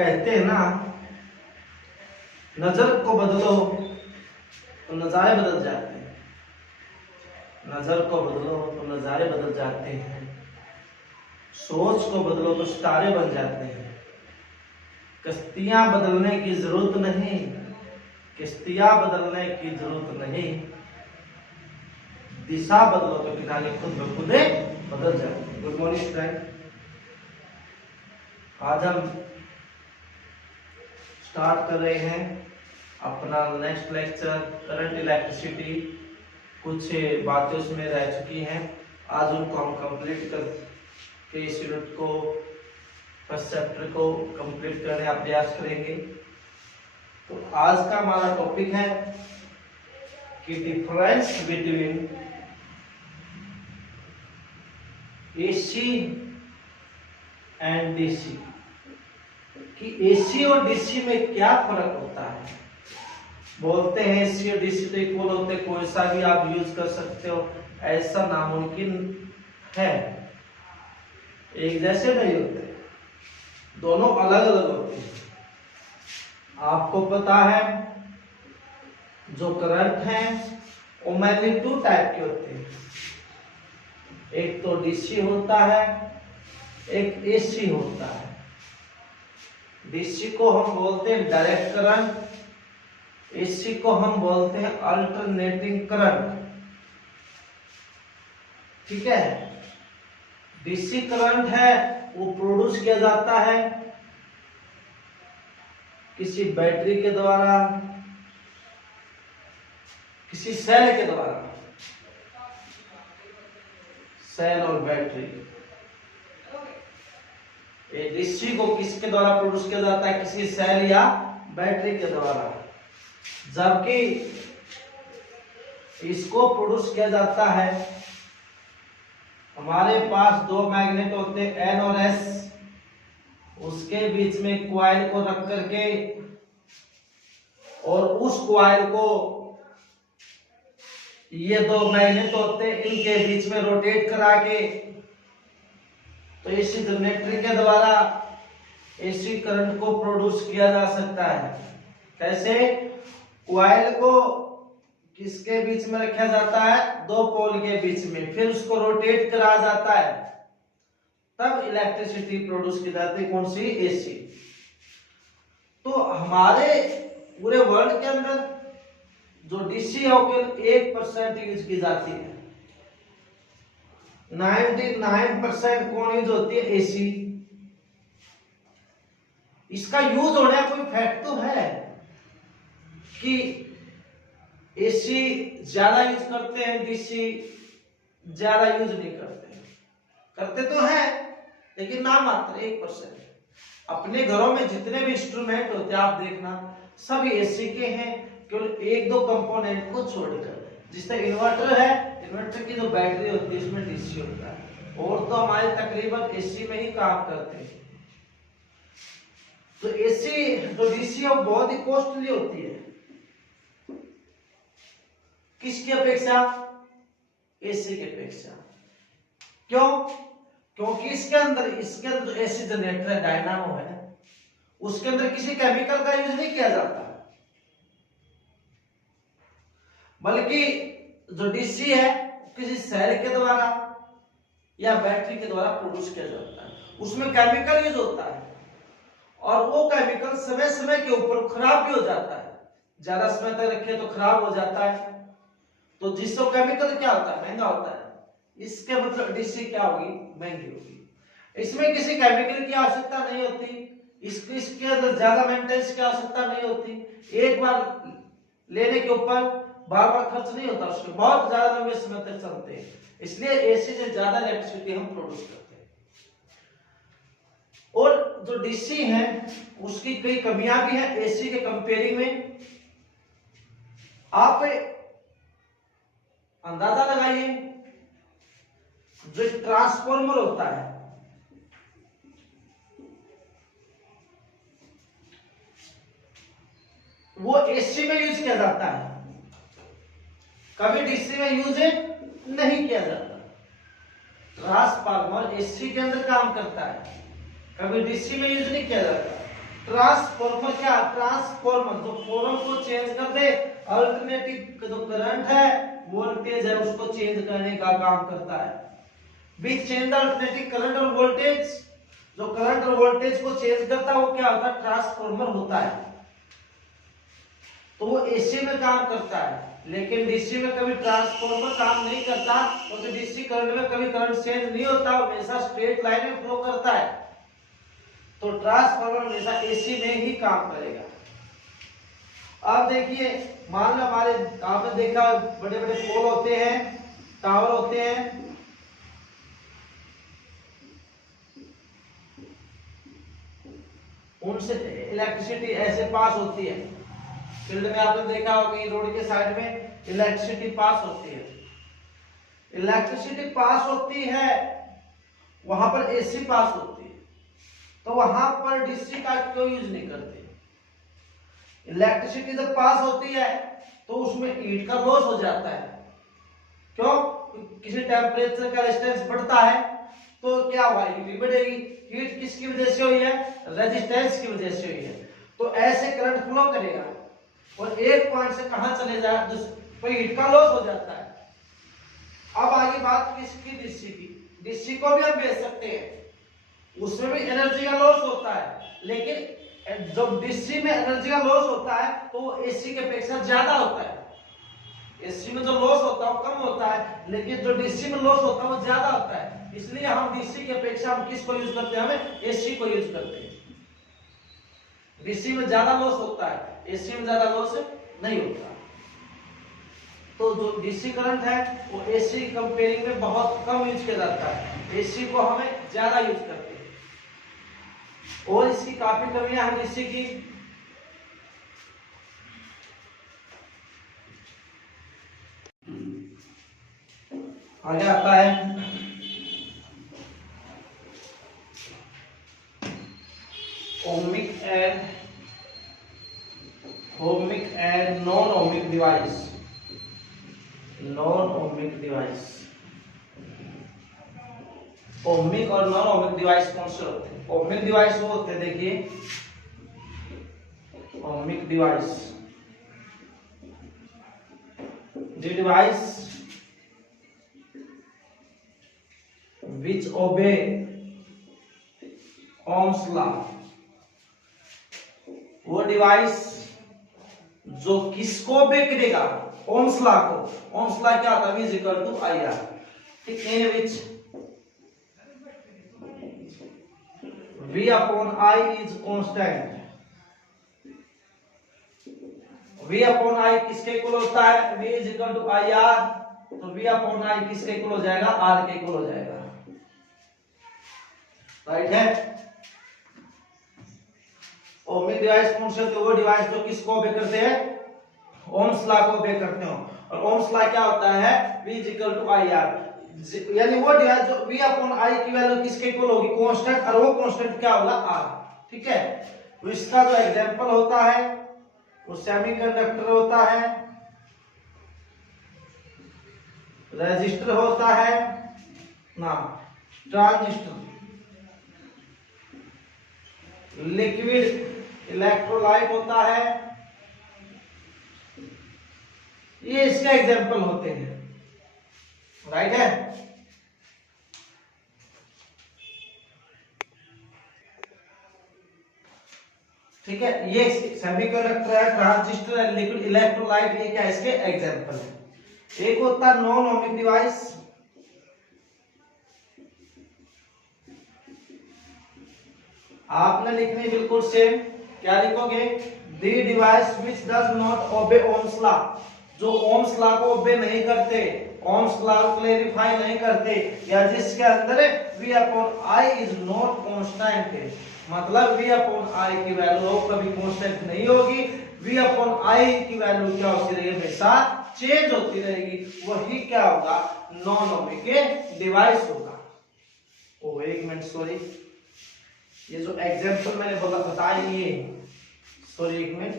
कहते हैं ना, नजर को बदलो तो नजारे बदल जाते हैं, नजर को बदलो तो नजारे बदल जाते हैं, सोच को बदलो तो सितारे बन जाते हैं। कश्तियां बदलने की जरूरत नहीं, किश्तियां बदलने की जरूरत नहीं, दिशा बदलो तो किनारे खुद ब खुद बदल जाते हैं। गुड मॉर्निंग स्टूडेंट, आज हम स्टार्ट कर रहे हैं अपना नेक्स्ट लेक्चर करंट इलेक्ट्रिसिटी। कुछ बातें उसमें रह चुकी हैं, आज उनको हम कंप्लीट कर के इस यूनिट को, फर्स्ट चैप्टर को कंप्लीट करने का प्रयास करेंगे। तो आज का हमारा टॉपिक है कि difference between AC and DC, कि एसी और डीसी में क्या फर्क होता है। बोलते हैं एसी और डीसी तो इक्वल होते, कोई सा भी आप यूज कर सकते हो, ऐसा नामुमकिन है, एक जैसे नहीं होते, दोनों अलग अलग होते हैं। आपको पता है जो करंट है वो मेनली टू टाइप के होते हैं, एक तो डीसी होता है, एक एसी होता है। डीसी को हम बोलते हैं डायरेक्ट करंट, एसी को हम बोलते हैं अल्टरनेटिंग करंट। ठीक है, डीसी करंट है वो प्रोड्यूस किया जाता है किसी बैटरी के द्वारा, किसी सेल के द्वारा, सेल और बैटरी। डीसी को किसके द्वारा प्रोड्यूस किया जाता है, किसी सेल या बैटरी के द्वारा, जबकि इसको प्रोड्यूस किया जाता है, हमारे पास दो मैग्नेट होते हैं एन और एस, उसके बीच में क्वाइल को रख करके और उस क्वाइल को, ये दो मैग्नेट होते हैं, इनके बीच में रोटेट करा के, तो एसी जनरेटर के द्वारा एसी करंट को प्रोड्यूस किया जा सकता है। कैसे? क्वाइल को किसके बीच में रखा जाता है, दो पोल के बीच में, फिर उसको रोटेट करा जाता है, तब इलेक्ट्रिसिटी प्रोड्यूस की जाती है। कौन सी? एसी। तो हमारे पूरे वर्ल्ड के अंदर जो डीसी है वो केवल 1% यूज की जाती है, 99% कौन यूज होती है? एसी। इसका यूज होने का कोई फैक्ट तो है कि एसी ज्यादा यूज करते हैं, डीसी ज्यादा यूज नहीं करते, करते तो है लेकिन नाम मात्र 1%। अपने घरों में जितने भी इंस्ट्रूमेंट होते हैं आप देखना सभी एसी के हैं, केवल एक दो कंपोनेंट को छोड़कर। जिससे इन्वर्टर है, इन्वर्टर की जो बैटरी होती है उसमें डीसी होता है, और तो हमारे तकरीबन एसी में ही काम करते हैं। तो एसी जो डीसी है वो बहुत ही कॉस्टली होती है, किसकी अपेक्षा? एसी की अपेक्षा। क्यों? क्योंकि इसके अंदर जो एसी जनरेटर है, डायनामो है, उसके अंदर किसी केमिकल का यूज नहीं किया जाता, बल्कि जो डीसी है किसी सेल के द्वारा या बैटरी के द्वारा प्रोड्यूस किया जाता है। उसमें केमिकल यूज होता है और वो केमिकल समय समय के ऊपर खराब भी हो जाता है, ज्यादा समय तक रखे तो खराब हो जाता है। तो जिससे केमिकल क्या होता है? महंगा होता है। इसके मतलब डीसी क्या होगी? महंगी होगी। इसमें किसी केमिकल की आवश्यकता नहीं होती, इसके अंदर ज्यादा मेंटेनेंस की आवश्यकता नहीं होती, एक बार लेने के ऊपर बार बार खर्च नहीं होता, उसके बहुत ज्यादा लंबे समय तक चलते हैं, इसलिए एसी से ज्यादा इलेक्ट्रिसिटी हम प्रोड्यूस करते हैं। और जो डीसी है उसकी कई कमियां भी हैं एसी के कंपेयरिंग में। आप अंदाजा लगाइए, जो ट्रांसफॉर्मर होता है, वो एसी में यूज किया जाता है, कभी डीसी में यूज नहीं किया जाता। ट्रांसफार्मर एसी के अंदर काम करता है, कभी डीसी में यूज नहीं किया जाता। ट्रांसफॉर्मर क्या, ट्रांसफॉर्मर जो फॉर्म को चेंज कर दे, अल्टरनेटिंग जो करंट है वोल्टेज है उसको चेंज करने का काम करता है। Which change the alternating current और वोल्टेज, जो करंट और वोल्टेज को चेंज करता है वो क्या होता है, ट्रांसफॉर्मर होता है। तो वो एसी में काम करता है, लेकिन डीसी में कभी ट्रांसफॉर्मर काम नहीं करता, क्योंकि डीसी करंट में कभी करंट चेंज नहीं होता, हमेशा स्ट्रेट लाइन में फ्लो करता है। तो ट्रांसफॉर्मर हमेशा एसी में ही काम करेगा। अब देखिए, मान लो हमारे आपने देखा बड़े बड़े पोल होते हैं, टावर होते हैं, उनसे इलेक्ट्रिसिटी ऐसे पास होती है। फील्ड में आपने देखा होगा कि रोड के साइड में इलेक्ट्रिसिटी पास होती है। इलेक्ट्रिसिटी पास होती है, वहां पर एसी पास होती है, तो वहां पर डीसी का क्यों यूज नहीं करते। इलेक्ट्रिसिटी जब पास होती है तो उसमें हीट का लॉस हो जाता है। क्यों, किसी टेम्परेचर का रेजिस्टेंस बढ़ता है तो क्या हुआ, हीट बढ़ेगी। हीट किसकी वजह से हुई है, रेजिस्टेंस की वजह से हुई है। तो ऐसे करंट फ्लो करेगा और एक पॉइंट से कहां चले जाए, तो हीट का लॉस हो जाता है। अब आगे बात किसकी, डीसी की। डीसी को भी हम बेच सकते हैं, उसमें भी एनर्जी का लॉस होता है, लेकिन जब डीसी में एनर्जी का लॉस होता है तो वो एसी के अपेक्षा ज्यादा होता है। एसी में जो लॉस होता है वो कम होता है, लेकिन जो डीसी में लॉस होता है वो ज्यादा होता है। इसलिए हम डीसी की अपेक्षा हम किसको यूज करते हैं, हमें एसी को यूज करते हैं। डीसी में ज्यादा लॉस होता है, एसी में ज्यादा लॉस नहीं होता। तो जो डीसी करंट है वो एसी कंपेयरिंग में बहुत कम यूज किया जाता है, एसी को हमें ज्यादा यूज करते हैं। और इसकी काफी कमियां हैं डीसी की। आगे आता है ohmic and non ohmic device. Non ohmic device, ohmic और नॉन ओमिक डिवाइस कौन से होते हैं। ओमिक डिवाइस वो होते हैं, देखिए ohmic device, the device which obey Ohm's law, वो डिवाइस जो किसको ओबे करेगा, ओम्स लॉ को। ओम्स लॉ क्या होता है, V is equal to IR, in which V upon I is constant। V upon I किसके इक्वल होता है, V is equal to IR, तो V upon I किसके इक्वल हो जाएगा, R के इक्वल हो जाएगा। राइट है। ओमिक डिवाइस कौन से होते हैं, वो डिवाइस जो किसको ओबे करते हैं, ओम्स लॉ को ओबे करते हो। और ओम्स लॉ क्या होता है, V is equal to IR, यानी वो डिवाइस जो V upon I की वैल्यू किसके इक्वल होगी, कांस्टेंट, और वो कांस्टेंट क्या होगा, R। ठीक है। तो इसका जो एग्जांपल होता है वो सेमीकंडक्टर होता है, रेजिस्टर होता है ना, ट्रांजिस्टर, लिक्विड इलेक्ट्रोलाइट होता है, ये इसके एग्जांपल होते हैं। राइट है। ठीक है, ये सेमीकंडक्टर है, ट्रांजिस्टर है, लिक्विड इलेक्ट्रोलाइट, ये क्या इसके एग्जांपल है। एक होता है नॉन ओमिक डिवाइस, आपने लिखनी बिल्कुल सेम, क्या लिखोगे, the device which does not obey Ohm's law, जो ओम्स लॉ को ओबे नहीं करते, ओम्स लॉ को क्लैरिफाई नहीं करते, या जिसके अंदर V upon I is not constant, मतलब V upon I की वैल्यू कभी कांस्टेंट नहीं होगी। V upon I की वैल्यू क्या होती रहेगी, हमेशा चेंज होती रहेगी, वही क्या होगा, नॉन ओमिक डिवाइस होगा। ओ एक मिनट, सॉरी, ये जो एग्जांपल मैंने बताया, ये सॉरी एक मिनट,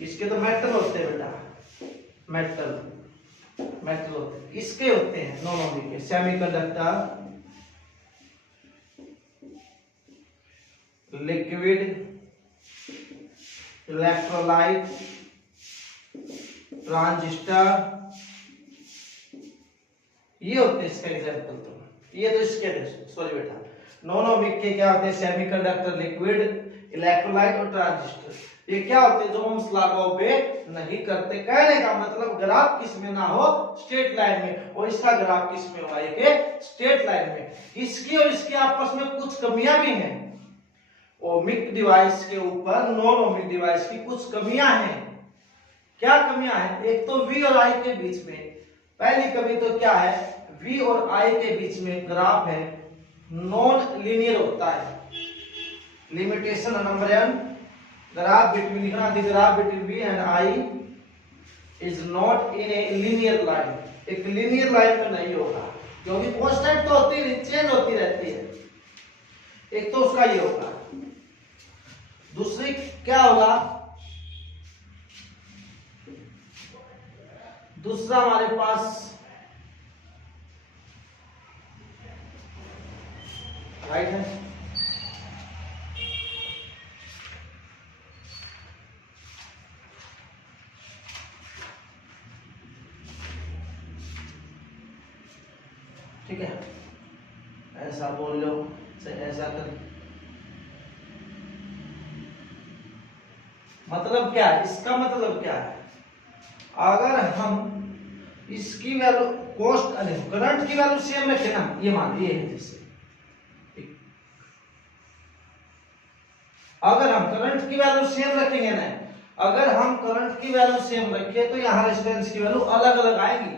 इसके तो मेटल होते हैं बेटा, मेटल होते हैं, इसके होते हैं नॉन ओमिक के, सेमीकंडक्टर, लिक्विड, इलेक्ट्रोलाइट, ट्रांजिस्टर, ये होते हैं इसका एग्जाम्पल। तो ये तो इसके सॉरी बेटा, नॉन ओमिक के क्या होते हैं? सेमीकंडक्टर, लिक्विड, इलेक्ट्रोलाइट और ट्रांजिस्टर। ये क्या होते हैं जो हम सलाखों पे नहीं करते। कहने का मतलब ग्राफ किस में ना हो? स्ट्रेट लाइन में। और इसका ग्राफ किस में होगा? एक स्ट्रेट लाइन में। इसकी और इसकी आपस में कुछ कमियां भी हैं। ओमिक डिवाइस के ऊपर नॉन ओमिक डिवाइस की कुछ कमियां हैं। क्या कमियां हैं? एक तो V और I के बीच में, पहली कमी तो क्या है? V और I के बीच में ग्राफ है नॉन लीनियर होता है। लिमिटेशन नंबर 1, ग्राफ बिटवीन, लिखना the graph between V and I is not in a linear line. एक लीनियर लाइन में नहीं होगा, क्योंकि कांस्टेंट तो होती है, चेंज होती रहती है। एक तो उसका ये होगा। दूसरी क्या होगा? दूसरा हमारे पास राइट है। ठीक है, ऐसा बोल लो, ऐसा कर। मतलब क्या है? इसका मतलब क्या है? अगर हम इसकी वैल्यू कॉस्ट करंट की वैल्यू सेम रखे ना, ये मान ये है जैसे, अगर हम करंट की वैल्यू सेम रखेंगे ना, अगर हम करंट की वैल्यू सेम रखें तो यहाँ रेजिस्टेंस की वैल्यू अलग अलग आएगी।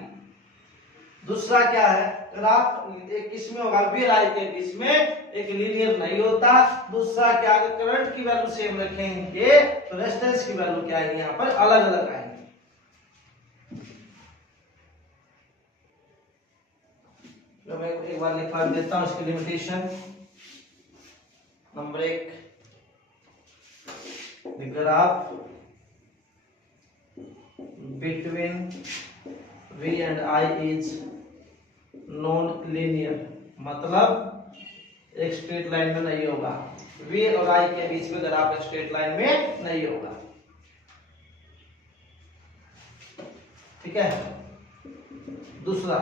दूसरा क्या है? ग्राफ एक किसमें होगा? V और I के बीच में एक लीनियर नहीं होता। दूसरा क्या? अगर करंट की वैल्यू सेम रखेंगे तो रेजिस्टेंस की वैल्यू क्या आएगी? यहाँ पर अलग अलग आएगी। तो मैं एक बार लिखा देता हूं इसकी limitation. Number 1, the graph between V and I is non linear, मतलब एक स्ट्रेट लाइन में नहीं होगा। V और I के बीच में ग्राफ एक स्ट्रेट लाइन में नहीं होगा। ठीक है। दूसरा,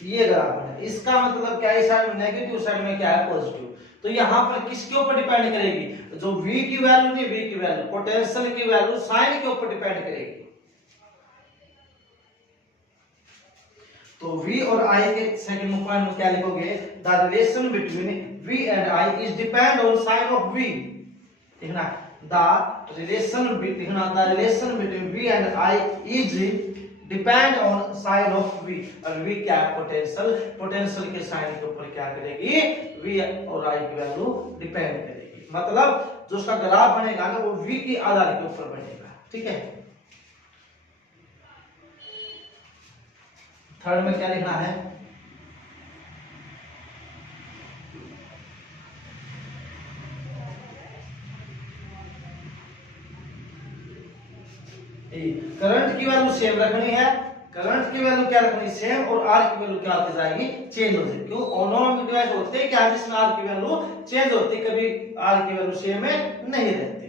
ये ग्राफ है, इसका मतलब क्या है? इस साइड में नेगेटिव, साइड में क्या है? पॉजिटिव। तो यहां पर किसके ऊपर डिपेंड करेगी? जो V की वैल्यू नहीं, V की वैल्यू, पोटेंशियल की वैल्यू साइन के ऊपर डिपेंड करेगी। तो V और I के सेकंड पॉइंट में क्या लिखोगे? The relation between V and I is depend on sign of V। देखना, the relation between V and I is depend on sign of V। और V क्या है? पोटेंशियल। पोटेंशियल के साइन के ऊपर क्या करेगी? V और I की वैल्यू डिपेंड करेगी। मतलब जो उसका ग्राफ बनेगा ना, वो V के आधार के ऊपर बनेगा। ठीक है। थर्ड में क्या लिखना है? करंट की वैल्यू सेम रखनी है। करंट की वैल्यू क्या रखनी? सेम। और आर की वैल्यू क्या होती जाएगी? चेंज हो जाएगी। क्यों? ऑनोमिक डिवाइस होते हैं क्या जिसमें आर की वैल्यू चेंज होती है, कभी आर की वैल्यू सेम में नहीं रहती।